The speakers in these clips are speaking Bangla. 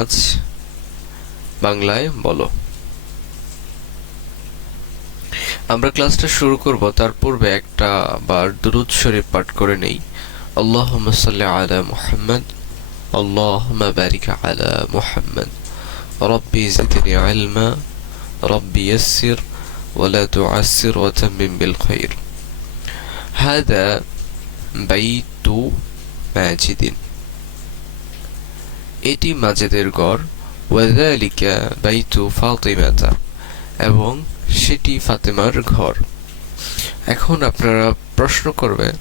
আজ বাংলায় বলো। আমরা ক্লাসটা শুরু করব তার পূর্বে একটা বার দুরূদ শরীফ পাঠ করে নেই। আল্লাহুম্মা সাল্লি আলা মুহাম্মদ, আল্লাহুম্মা বারিক আলা মুহাম্মদ, রব্বি জিদনি ইলমা, রব্বি ইয়াসসির ওয়া লা তুআসসির ওয়া তাম্মিম বিল খাইর। হাদা বাইতু মাজিদিন, এটি মাজেদের ঘর। ওয়াযালিকা বাইতু ফাতিমাতা, এবং সেটি ফাতেমার ঘর। এখন আপনারা প্রশ্ন করবেন,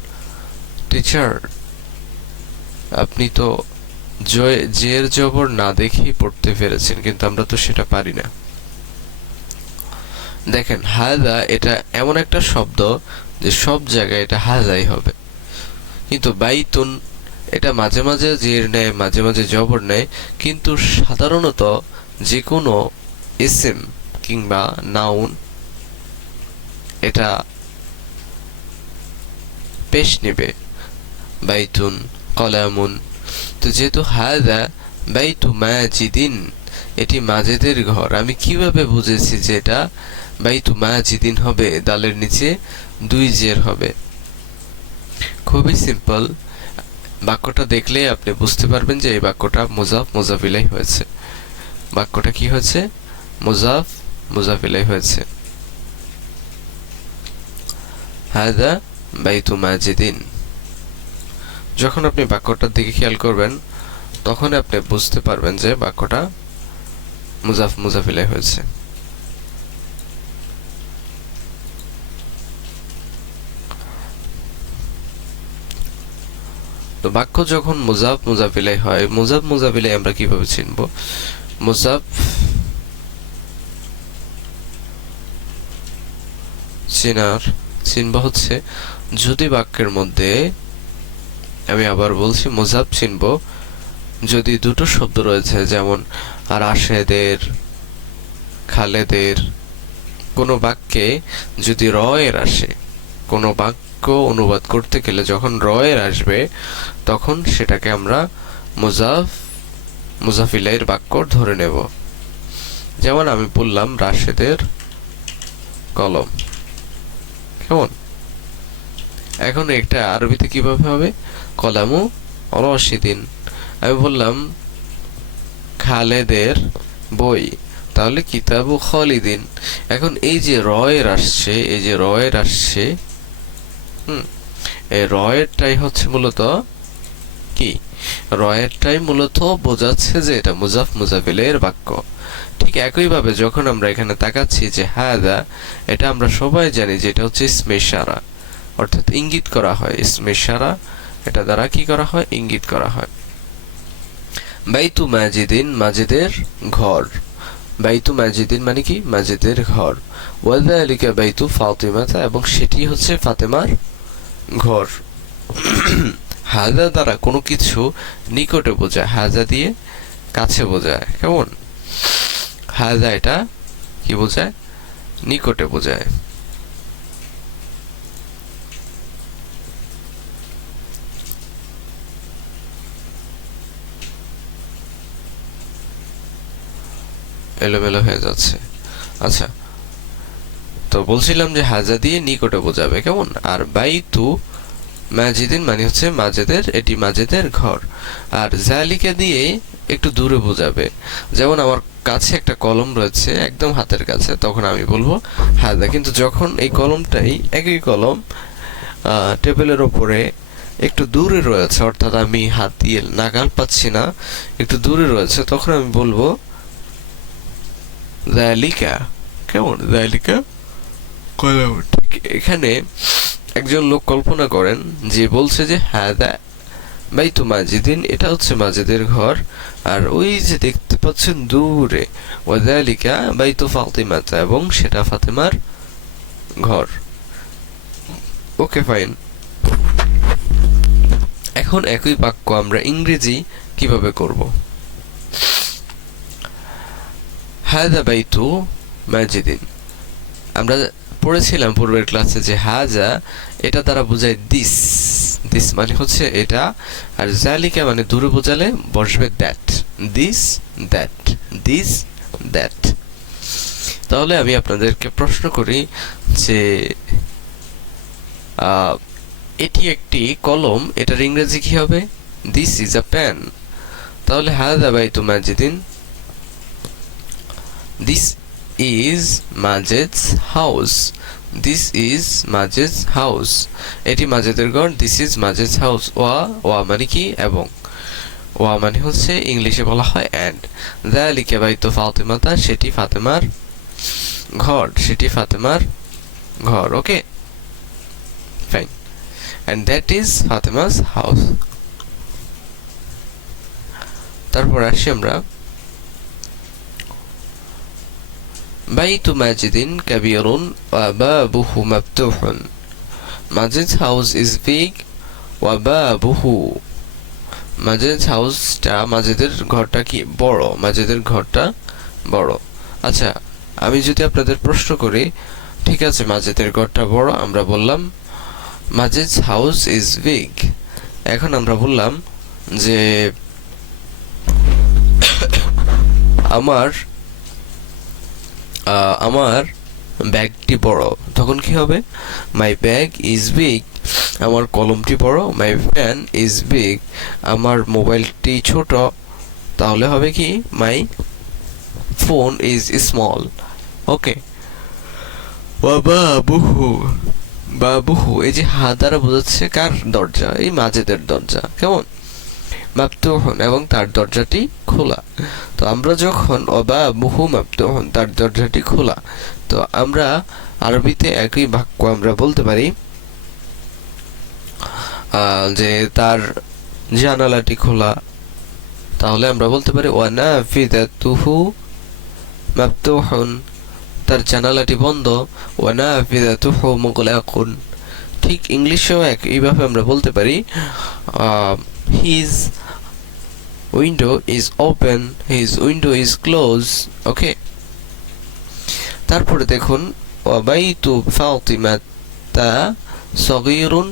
টিচার আপনি তো জের জবর না দেখেই পড়তে পেরেছেন, কিন্তু আমরা তো সেটা পারি না। দেখেন, হাদা এটা এমন একটা শব্দ যে সব জায়গায় এটা হাজাই হবে, কিন্তু বাইতুন এটা মাঝে মাঝে জের নেয়, মাঝে মাঝে জবর নেয়, কিন্তু সাধারণত যে কোনো ইসম কিংবা নাউন এটা পেশ নেবে, বাইতুন, কলামুন। তো যেহেতু হাদা বাইতু মাজিদিন, এটি মাজেদের ঘর, আমি কিভাবে বুঝেছি যে এটা বাইতু মাজিদিন হবে? দালের নিচে দুই জের হবে। খুবই সিম্পল, বাক্যটা দেখলে আপনি বুঝতে পারবেন যে এই বাক্যটা মুজাফ মুজাফ ইলাইহি হয়েছে। বাক্যটা কি হয়েছে? মুজাফ মুজাফ ইলাইহি হয়েছে। হাদা বাইতু মাজিদিন। যখন আপনি বাক্যটার দিকে খেয়াল করবেন তখন আপনি বুঝতে পারবেন যে বাক্যটা মুজাফ মুজাফ ইলাইহি হয়েছে। তো বাক্য যখন মুজাফ মুজাফ ইলাইহি হয়, মুজাফ মুজাফ ইলাইহি আমরা কিভাবে চিনব? মুজাফ চিনব হচ্ছে যদি বাক্যের মধ্যে, আমি আবার বলছি, মুজাফ চিনব যদি দুটো শব্দ রয়েছে, যেমন রাশেদের, খালেদের। কোনো বাক্যে যদি র এর আসে, কোনো বাক্য অনুবাদ করতে গেলে যখন র এর আসবে তখন সেটাকে আমরা মুজাফ মুজাফ ইলাইহির বাক্য ধরে নেব। যেমন আমি বললাম রাশেদের কলম, কেমন? এখন এটা আরবিতে কিভাবে হবে? কলামু রশিদিন। আমি বললাম খালেদের বই, তাহলে কিতাবু খালিদিন। এখন এই যে র এর আসছে, এই যে র এর আসছে, এই র এরটাই হচ্ছে মূলত কি? র এরটাই মূলত বোঝাচ্ছে যে এটা মুজাফ মুজাফ ইলাইহির বাক্য। ঠিক একইভাবে যখন আমরা এখানে তাকাচ্ছি যে হাদা, এটা আমরা সবাই জানি যে এটা হচ্ছে ইসমে ইশারা, অর্থাৎ ইঙ্গিত করা হয়। ইসমে ইশারা, এটা দ্বারা কি করা হয়? ইঙ্গিত করা হয়। বাইতু মাজিদিন, মাজেদের ঘর। বাইতু মাজিদিন মানে কি? মাজেদের ঘর। ওয়াযালিকা বাইতু ফাতিমাতা, এবং সেটি হচ্ছে ফাতেমার ঘর। হাজা দ্বারা কোনো কিছু নিকটে বোঝায়, হাজা দিয়ে কাছে বোঝায়, কেমন? হাজা এটা কি বোঝায়? নিকটে বোঝায়। এলোমেলো হয়ে যাচ্ছে। আচ্ছা, তো বলছিলাম যে হাজা দিয়ে নিকটে বোঝাবে, কেমন? আর বাইতু মাজিদিন মানে হচ্ছে মাজেদের, এটি মাজেদের ঘর। আর জালিকা দিয়ে একটু দূরে বোঝাবে। যেমন আমার কাছে একটা কলম রয়েছে, একদম হাতের কাছে, তখন আমি বলবো হাজা। কিন্তু যখন এই কলমটাই, একই কলম টেবিলের ওপরে একটু দূরে রয়েছে, অর্থাৎ আমি হাত দিয়ে নাগাল পাচ্ছি না, একটু দূরে রয়েছে, তখন আমি বলবো জালিকা, কেমন? জালিকা কলম। ঠিক এখানে একজন লোক কল্পনা করেন যে বলছে যে হাদা বাইতু মাজিদিন, এটা হচ্ছে মাজেদের ঘর। আর ওই যে দেখতে পাচ্ছেন দূরে, ওয়াযালিকা বাইতু ফাতিমাতা, এবং সেটা ফাতেমার ঘর। ওকে, ফাইন। এখন একই বাক্য আমরা ইংরেজি কিভাবে করব? হাদা বাইতু মাজিদিন। আমরা পড়েছিলাম পূর্বের ক্লাসে যে হাজা এটা দ্বারা বোঝায় দিস, দিস মানে হচ্ছে এটা, আর জালিকা মানে দূরে বোঝালে বসবে that, this that, this that. তাহলে আমি আপনাদেরকে প্রশ্ন করি যে এটি একটি কলম, এটার ইংরেজি কি হবে? This is a pen. তাহলে হাদা বাইতু মাজিদিন, this is Majed's house, this is Majed's house, এটি মাজেদের ঘর, দিস ইজ মাজেদস হাউস। ওয়া, ওয়া মানে কি? এবং। ওয়া মানে হচ্ছে ইংলিশে বলা হয় অ্যান্ড। যালিকা বাইতু ফাতিমাতা, সেটি ফাতেমার ঘর, সেটি ফাতেমার ঘর। Okay fine. and that is Fatima's house. তারপর আসি আমরা বাইতু মাজিদিন কাবীরুন ওয়া বাবুহু মাফতুহুন, Majid's house is big ওয়া বাবুহু, মাজিদ's হাউসটা, মাজিদের ঘরটা কি? বড়, মাজিদের ঘরটা বড়। আচ্ছা, আমি যদি আপনাদের প্রশ্ন করি, ঠিক আছে মাজিদের ঘরটা বড়, আমরা বললাম Majid's house is big। এখন আমরা বললাম যে আমার ব্যাগটি বড়, তখন কি হবে? মাই ব্যাগ ইজ বিগ, আমার কলমটি বড়। মাই পেন ইজ বিগ, আমার মোবাইলটি ছোট, তাহলে হবে কি? My phone is small. Okay. বাবুহু, বাবুহু, এই যে হা দ্বারা বোঝাচ্ছে কার দরজা? এই মাজেদের দরজা। কেমন? মাফতুহুন, এবং তার দরজাটি খোলা। তো আমরা যখন বাবুহু মাফতুহুন, তার দরজাটি খোলা, তো আমরা আরবিতে একই বাক্য আমরা বলতে পারি যে তার জানালাটি খোলা, তাহলে আমরা বলতে পারি ওয়া নাফিযাতুহু মাফতুহুন, তার জানালাটি বন্ধ। ওয়া নাফিযাতুহু মুগলাকুন। ঠিক ইংলিশেও এইভাবে আমরা বলতে পারি his window is open, his window is close. Okay. তারপরে দেখুন ওয়া বাইতু ফাতিমাতা সগীরুন,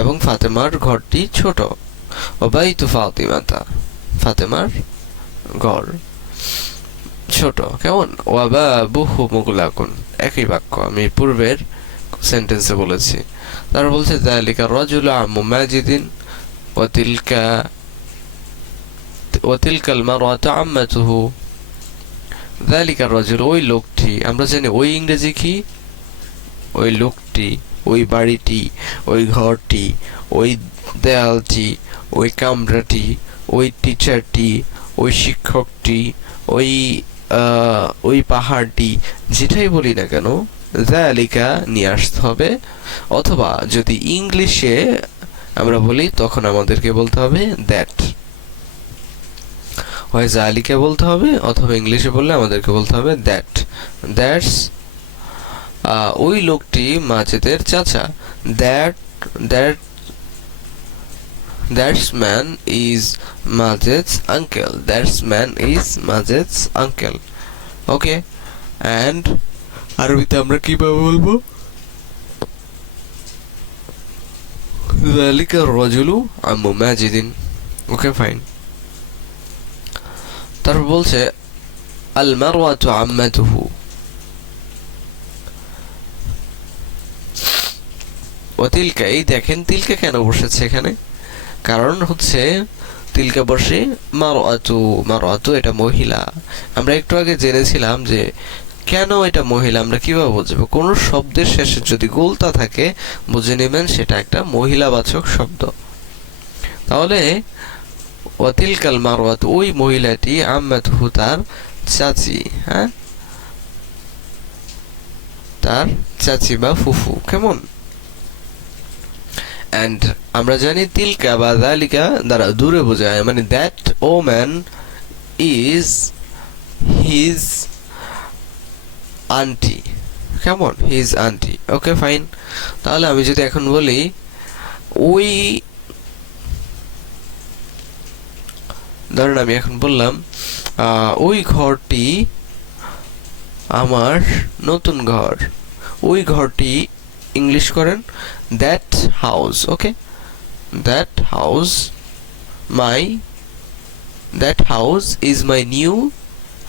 এবং ফাতেমার ঘরটি ছোট। ওয়া বাইতু ফাতিমাতা, ফাতেমার ঘর ছোট। কেমন? ওয়া বাবুহু মুগলাকুন, একই বাক্য আমি পূর্বের সেন্টেন্সে বলেছি। তারপর বলছে যালিকা রাজুলু আম্মু মাজিদিন ওয়া তিলকাল মারআতু আম্মাতুহু। যালিকা রাজুল, ওই লোকটি, আমরা জানি ওই ইংরেজি কি? ওই লোকটি, ওই বাড়িটি, ওই ঘরটি, ওই দেয়ালটি, ওই কামরাটি, ওই টিচারটি, ওই শিক্ষকটি, ওই পাহাড়টি, যেটাই বলি না কেন যালিকা নিয়ে আসতে হবে। অথবা যদি ইংলিশে আমরা বলি তখন আমাদেরকে বলতে হবে দ্যাট। হয় যালিকা বলতে হবে, অথবা ইংলিশে বললে আমাদেরকে বলতে হবে দ্যাট। দ্যাটস, ওই লোকটি মাজেদের চাচা। That man is Majid's uncle. That man is Majid's uncle. Okay, and আরবিতে আমরা কিভাবে বলবো? ذلك الرجل عم ماجد. Okay, fine. তারপর বলছে আল মারওয়াতু আম্মাতুহু। ও তিলকা, এই দেখেন তিলকা কেন বসেছে এখানে? কারণ হচ্ছে তিলকা বসে মারওয়াতু, মারওয়াতু এটা মহিলা। আমরা একটু আগে জেনেছিলাম যে কেন এটা মহিলা, আমরা কিভাবে বুঝবো? কোন শব্দের শেষে যদি গোলতা থাকে বুঝে নেবেন সেটা একটা মহিলাবাচক শব্দ। তাহলে ওয়াতিলকাল মারওয়াতু, ওই মহিলাটি, আম্মাতুহু তার চাচি, হ্যাঁ তার চাচি বা ফুফু। কেমন? and আমরা জানি তিলকা বা যালিকা দ্বারা দূরে বোঝায়, মানে that woman is his auntie। কেমন? his auntie। Okay fine. তাহলে আমি যদি এখন বলি ওই, ধরেন আমি এখন বললাম ওই ঘরটি আমার নতুন ঘর, ওই ঘরটি ইংলিশ করেন that house. Okay, that house is my new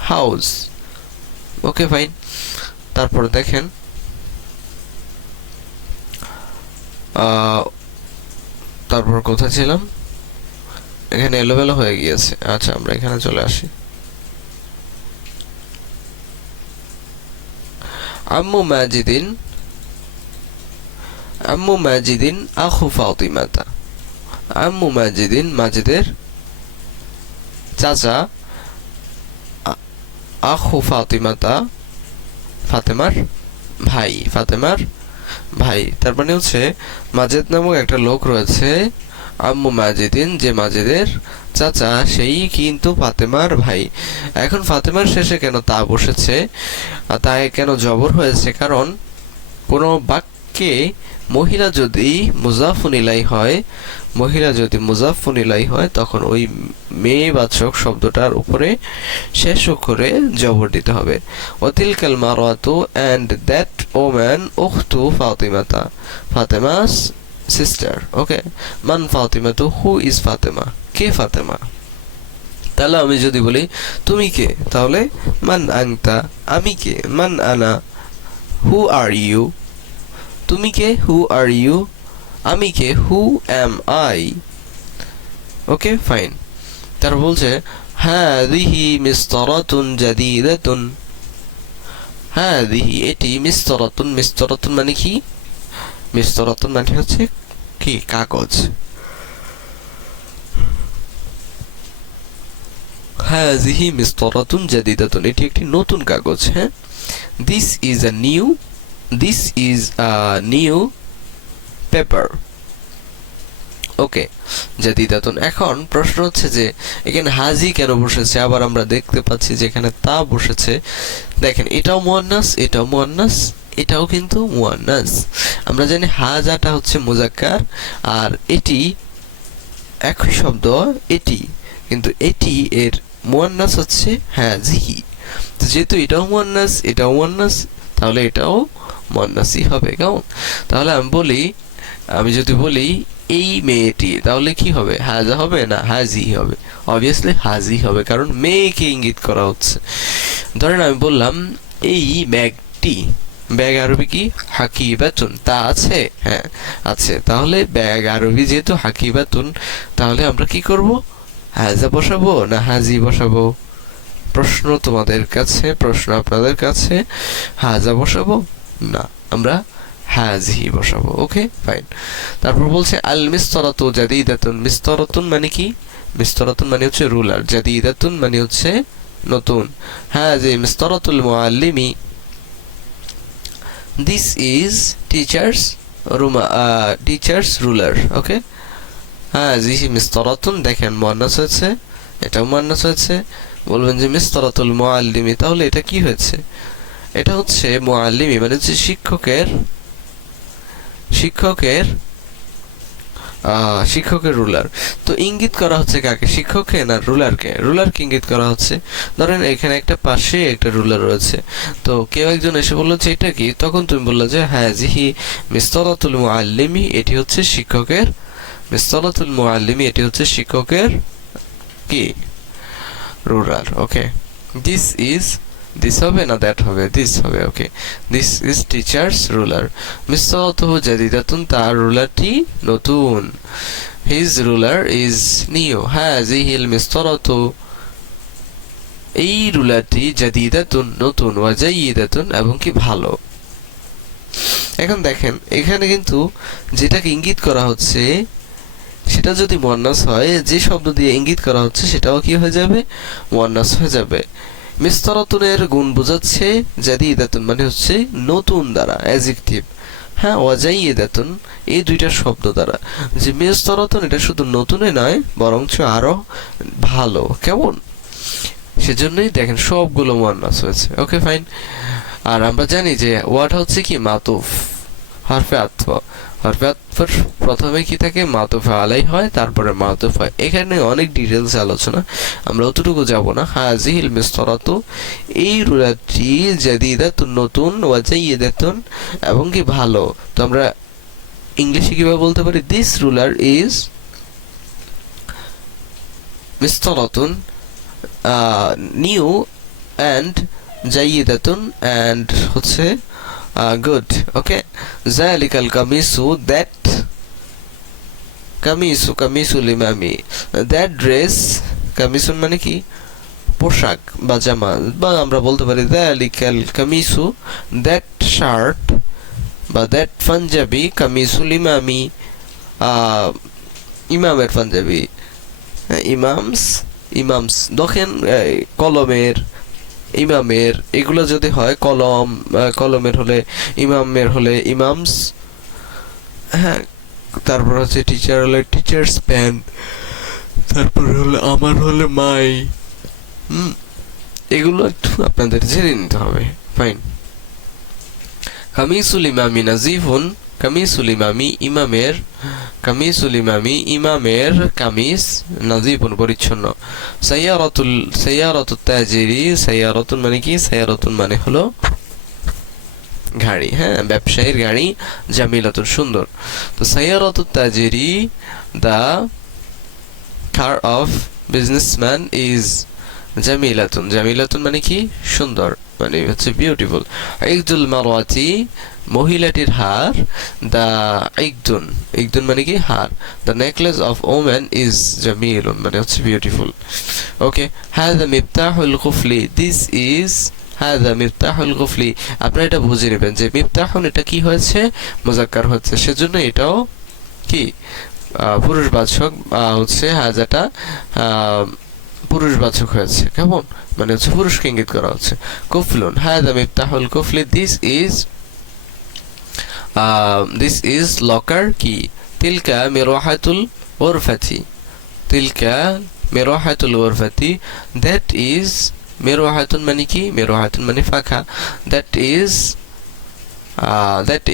house. Okay fine. তারপর দেখেন তারপর কোথায় ছিলাম, এখানে এলোমেলো হয়ে গিয়েছে। আচ্ছা, আমরা এখানে চলে আসি। আম্মু মাজিদিন আখু ফাতিমাতা। আম্মু মাজিদিন, মাজিদের চাচা, আখু ফাতিমাতা, ফাতেমার ভাই। তার মানে হচ্ছে মাজেদ নামক একটা লোক রয়েছে, আম্মু মাজিদিন, যে মাজেদের চাচা, সেই কিন্তু ফাতেমার ভাই। এখন ফাতেমার শেষে কেন তা বসেছে, তাই কেন জবর হয়েছে? কারণ কোনো বাক্যে মহিলা যদি মুজাফুন ইলাই হয় তখন ওই মেয়েবাচক শব্দটার উপরে শেষ অক্ষরে জবর দিতে হবে। ওয়াতিলকাল মারাতু, and that woman উখতু ফাতিমাতা, ফাতেমাস সিস্টার। ওকে, মান ফাতিমাতু, হু ইজ ফাতেমা, কে ফাতেমা? তাহলে আমি যদি বলি তুমি কে, তাহলে মান আনতা, আমি কে, মান আনা, হু আর ইউ। তুমি কে, হু আর ইউ। আমি কে, হু অ্যাম আই। Okay fine. তার বলছে হাযিহি মিসতারাতুন জাদীদাতুন। হাযিহি, এটি, মিসতারাতুন মানে কি? মিসতারাতুন মানে হচ্ছে কি? কাগজ। হাযিহি মিসতারাতুন জাদীদাতুন, এটি একটি নতুন কাগজ। হ্যাঁ, this is a new paper. Okay, জাদিদাতুন। এখন প্রশ্ন হচ্ছে যে এখানে হাজি কেন বসেছে? আবার আমরা দেখতে পাচ্ছি যে এখানে তা বসেছে। দেখেন, এটাও মুয়ান্নাস, এটাও কিন্তু মুয়ান্নাস। আমরা জানি হাজাটা হচ্ছে মুজাক্কার, আর এটি একই শব্দ, এটি, কিন্তু এটি এর মুয়ান্নাস হচ্ছে হাজিহি। তো যেহেতু এটাও মুয়ান্নাস, তাহলে এটাও মুয়ান্নাসই হবে। কেমন? তাহলে আমি যদি বলি এই মেয়েটি, তাহলে কি হবে? হাজা হবে না হাজি হবে? অবভিয়াসলি হাজি হবে, কারণ মেয়েকে ইঙ্গিত করা হচ্ছে। ধরেন আমি বললাম এই ব্যাগটি, ব্যাগ আরবি কি? হাকিবাতুন। তা আছে? হ্যাঁ আছে। তাহলে ব্যাগ আরবি যেহেতু হাকিবাতুন, তাহলে আমরা কি করব? হাজা বসাবো না হাজি বসাবো? প্রশ্ন আপনাদের কাছে, হাজা বসাবো না, আমরা হাজিহি বসাবো। Okay fine. তারপর বলছে আল মিসতারাতু জাদীদাতুন। মিসতারাতুন মানে কি? মিসতারাতুন মানে হচ্ছে রুলার, জাদীদাতুন মানে হচ্ছে নতুন। হাজি মিসতারাতুল মুআল্লিমি, দিস ইজ টিচার্স রুলার। ওকে, হাজিহি মিসতারাতুন। দেখেন মুয়ান্নাস হয়েছে, এটাও মুয়ান্নাস হয়েছে। বলবেন যে মিসতারাতুল মুআল্লিমি, তাহলে এটা কি হয়েছে? এটা হচ্ছে মুআল্লিমি মানে হচ্ছে শিক্ষকের রুলার। তো ইঙ্গিত করা হচ্ছে কাকে? শিক্ষককে না রুলারকে? রুলারকে ইঙ্গিত করা হচ্ছে। ধরেন এখানে একটা পাশে একটা রুলার রয়েছে, তো কেউ একজন এসে বললো যে এটা কি? তখন তুমি বললে যে হাযিহি মিসতারাতুল মুআল্লিমি, এটি হচ্ছে শিক্ষকের, মিসতারাতুল মুআল্লিমি এটি হচ্ছে শিক্ষকের কি? রুলার। ওকে, দিস হবে না দ্যাট হবে? দিস হবে। Okay, this is teacher's ruler. মিসতারাতুহু জাদীদাতুন, তার রুলারটি নতুন। His ruler is new. হাযিহিল মিসতারাতু, এই রুলারটি, জাদীদাতুন নতুন, ওয়া জাইয়িদাতুন এবং কি ভালো। এখন দেখেন এখানে কিন্তু যেটাকে ইঙ্গিত করা হচ্ছে সেটা যদি মুয়ান্নাস হয়, যে শব্দ দিয়ে ইঙ্গিত করা হচ্ছে সেটাও কি হয়ে যাবে? মুয়ান্নাস হয়ে যাবে। মিসতারাতুনের গুণ বোঝাচ্ছে জাদীদাতুন মানে হচ্ছে নতুন দ্বারা, অ্যাডজেক্টিভ। হ্যাঁ, ওয়াজাইয়িদাতুন এই দুইটা শব্দ দ্বারা, যে মিসতারাতুন এটা শুধু নতুনে নয় বরঞ্চ আরো ভালো। কেমন? সেজন্যই দেখেন সবগুলো মুয়ান্নাস হয়েছে। Okay fine. আর আমরা জানি যে ওয়াটা হচ্ছে কি? মাতুফ। হরফে আতফ। হরফে আতফের প্রথমে কি থাকে, মাতুফ আলাই হয়, তারপরে মাতুফ হয়। এখানে অনেক ডিটেলস আলোচনা, আমরা অতটুকু যাব না। হাযিহিল মিসতারাতু, এই রুলারটি জাদিদাতুন নতুন, ওয়া জাইয়িদাতুন এবং কি ভালো। তো আমরা ইংলিশে কিভাবে বলতে পারি, দিস রুলার ইজ মিসতারাতুন নিউ অ্যান্ড জাইয়িদাতুন অ্যান্ড হচ্ছে গুড। ওকে, যালিকাল কামিসু, দ্যাট কামিসুল ইমামি, দ্যাট ড্রেস, কামিসুন মানে কি পোশাক বা জামা, বা আমরা বলতে পারি যালিকাল কামিসু, দ্যাট শার্ট বা দ্যাট পাঞ্জাবি, কামিসুল ইমামি, ইমামের পাঞ্জাবি। ইমামস দেখেন, কলমের, ইমামের, এগুলো যদি হয় কলমের হলে, ইমামের হলে ইমামস, হ্যাঁ। তারপর হচ্ছে টিচার হলে টিচার্স প্যান, তারপর হলে আমার হলে মাই। এগুলো একটু আপনাদের জেনে নিতে হবে। ফাইন। কামিসুল ইমামি নাজিফুন, কামিসুল ইমামি ইমামের, কামিসুল ইমামি ইমামের কামিজ নাজিফুন পরিচ্ছন্ন। সাইয়ারাতুত তাজিরি, সাইয়ারাতুন মানে কি, সাইয়ারাতুন মানে হলো গাড়ি, হ্যাঁ, ব্যবসায়ীর গাড়ি, জামিলাতুন সুন্দর। তো সাইয়ারাতুত তাজিরি, দা কার অফ বিজনেসম্যান ইজ জামিলাতুন, জামিলাতুন মানে কি সুন্দর, মানে হচ্ছে বিউটিফুল। ইকদুল মারওয়াতি, মহিলাটির হার, দা ইকদুন, ইকদুন মানে কি হার, the necklace of woman is জামিলুন মানে হচ্ছে বিউটিফুল। ওকে, হাযা মিফতাহুল কুফলি, দিস ইজ হাযা মিফতাহুল কুফলি। আপনারা এটা বুঝে নেবেন যে মিফতাহুন এটা কি হয়েছে, মুযাক্কার হচ্ছে, সেজন্য এটাও কি পুরুষবাচক, হচ্ছে হাজাটা পুরুষবাচক হয়েছে। কেমন, মানে হচ্ছে পুরুষকে ইঙ্গিত করা হচ্ছে। কুফলুন, হাযা মিফতাহুল কুফলি, দিস ইজ লকার কি। তিলকা মিরওয়াহাতুল গুরফাতি, তিলকা মিরওয়াহাতুল গুরফাতি, দ্যাট ইজ, মিরওয়াহাতুন মানে কি, মিরওয়াহাতুন মানে পাখা, দ্যাট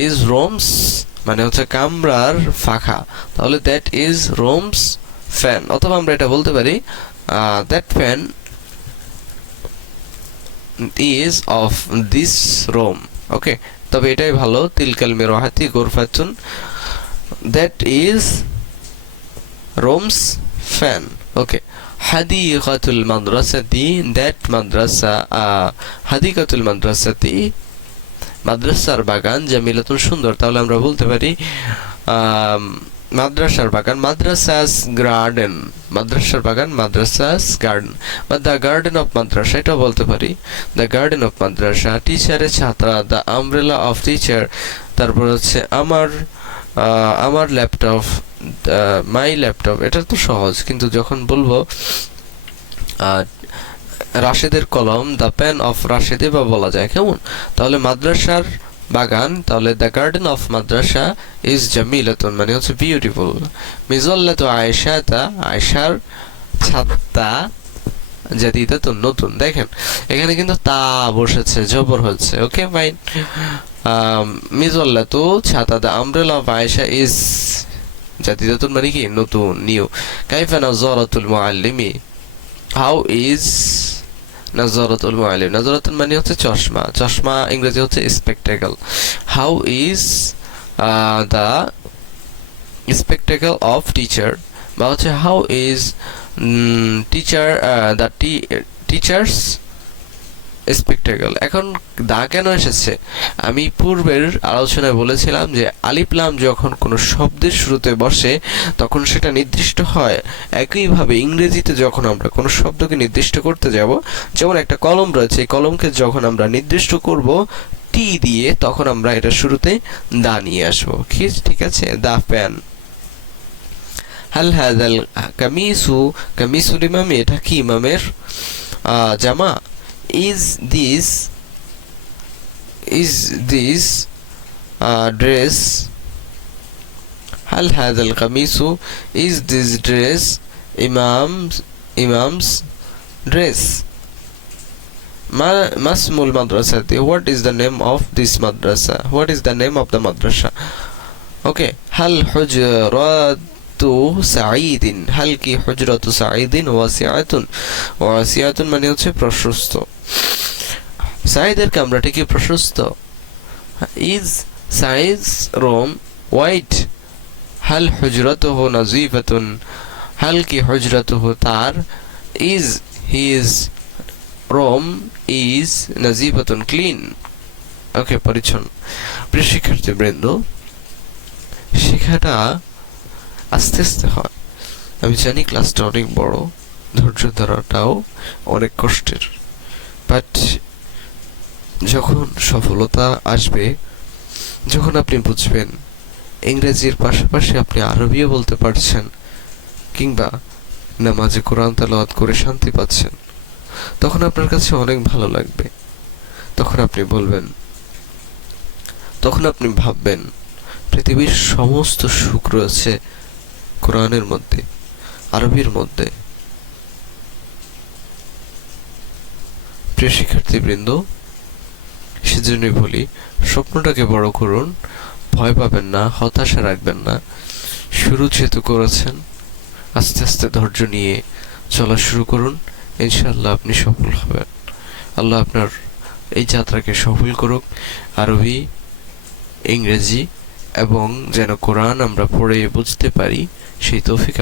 ইজ রুমস মানে হচ্ছে কামরার পাখা, তাহলে দ্যাট ইজ রুমস ফ্যান। অথবা আমরা এটা বলতে পারি that fan is of this room. ওকে, তবে এটাই ভালো, তিলকাল মিরওয়াহাতি গুরফাতুন, that is room's fan. Okay, Hadiqatul মাদ্রাসাতি, that মাদ্রাসা, হাদিকাতুল মাদ্রাসাতি মাদ্রাসার বাগান, জামিলাতুন সুন্দর। তাহলে আমরা বলতে পারি মাদ্রাসার বাগান, মাদ্রাসাস গার্ডেন, মাদ্রাসার বাগান, মাদ্রাসাস গার্ডেন, বা দ্য গার্ডেন অফ মাদ্রাসা এটাও বলতে পারি, দ্য গার্ডেন অফ মাদ্রাসা। টিচারের ছাতা, দ্য আমব্রেলা অফ টিচার। তারপর হচ্ছে আমার ল্যাপটপ, মাই ল্যাপটপ। এটা তো সহজ, কিন্তু যখন বলবো রাশেদের কলম, দ্য পেন অফ রাশেদে বা বলা যায়, কেমন। তাহলে মাদ্রাসার বাগান, তাহলে the garden of madrasa is জামিলাতুন মানে হচ্ছে বিউটিফুল। মিজাল্লাতু আয়েশাতা, আয়েশার ছাতা, জাদিদাতুন নতুন। দেখেন এখানে কিন্তু তা বসেছে, জবর হচ্ছে। ওকে ফাইন। মিজাল্লাতু ছাতা, the umbrella of Ayesha is জাদিদাতুন মানে কি নতুন, নিউ। কাইফা নাযারাতুল মুআল্লিমি, হাউ ইজ নাযারাতুল মুআল্লিম, নাযারাতুন মানে হচ্ছে চশমা, চশমা ইংরেজি হচ্ছে spectacle. How is the spectacle of teacher, বা হচ্ছে how is teacher, the teachers spectacle. এখন দা কেন এসেছে, আমি পূর্বের আলোচনায় বলেছিলাম যে আলিফ লাম যখন কোনো শব্দের শুরুতে বসে তখন সেটা নির্দিষ্ট হয়। একইভাবে ইংরেজিতে যখন আমরা কোনো শব্দকে নির্দিষ্ট করতে যাব, যেমন একটা কলম রয়েছে, এই কলমকে যখন আমরা নির্দিষ্ট করব টি দিয়ে, তখন আমরা এটা শুরুতে দা নিয়ে আসবো। ঠিক আছে, দা পেন। হাল হাযাল কামিসু, কামিসুল ইমামি এটা কি ইমামের জামা। is this dress, هل هذا القميص, is this dress imam's dress. ما اسم المدرسة? What is the name of this madrasa? What is the name of the madrasa? Okay. هل حجرات سعيد, هل কি حجرة سعيد واسعة? واسعة মানে হচ্ছে প্রশস্ত, সাঈদের কামরাটি কি প্রশস্ত? Is Saeed's room wide? هل حجرته نظيفة? هل কি حجرته তার? Is his room is نظيفة clean? ওকে, পরিচ্ছন্ন। প্রিয় শিক্ষার্থীবৃন্দ, শেখাটা আস্তে আস্তে হয়। আমি জানি ক্লাসটা অনেক বড়, ধৈর্য ধরাটাও অনেক কষ্টের, বাট যখন সফলতা আসবে, যখন আপনি বুঝবেন ইংরেজির পাশাপাশি আপনি আরবিও বলতে পারছেন, কিংবা নামাজে কোরআন তেলাওয়াত করে শান্তি পাচ্ছেন, তখন আপনার কাছে অনেক ভালো লাগবে। তখন আপনি বলবেন, তখন আপনি ভাববেন পৃথিবীর সমস্ত সুখ রয়েছে কোরআনের মধ্যে, আরবির মধ্যে। প্রিয় শিক্ষার্থীবৃন্দ, সেজন্যই বলি, স্বপ্নটাকে বড় করুন, ভয় পাবেন না, হতাশা রাখবেন না। শুরু যেহেতু করেছেন, আস্তে আস্তে ধৈর্য নিয়ে চলা শুরু করুন, ইনশাআল্লাহ আপনি সফল হবেন। আল্লাহ আপনার এই যাত্রাকে সফল করুক। আরবি, ইংরেজি এবং যেন কোরআন আমরা পড়ে বুঝতে পারি, সেই তৌফিক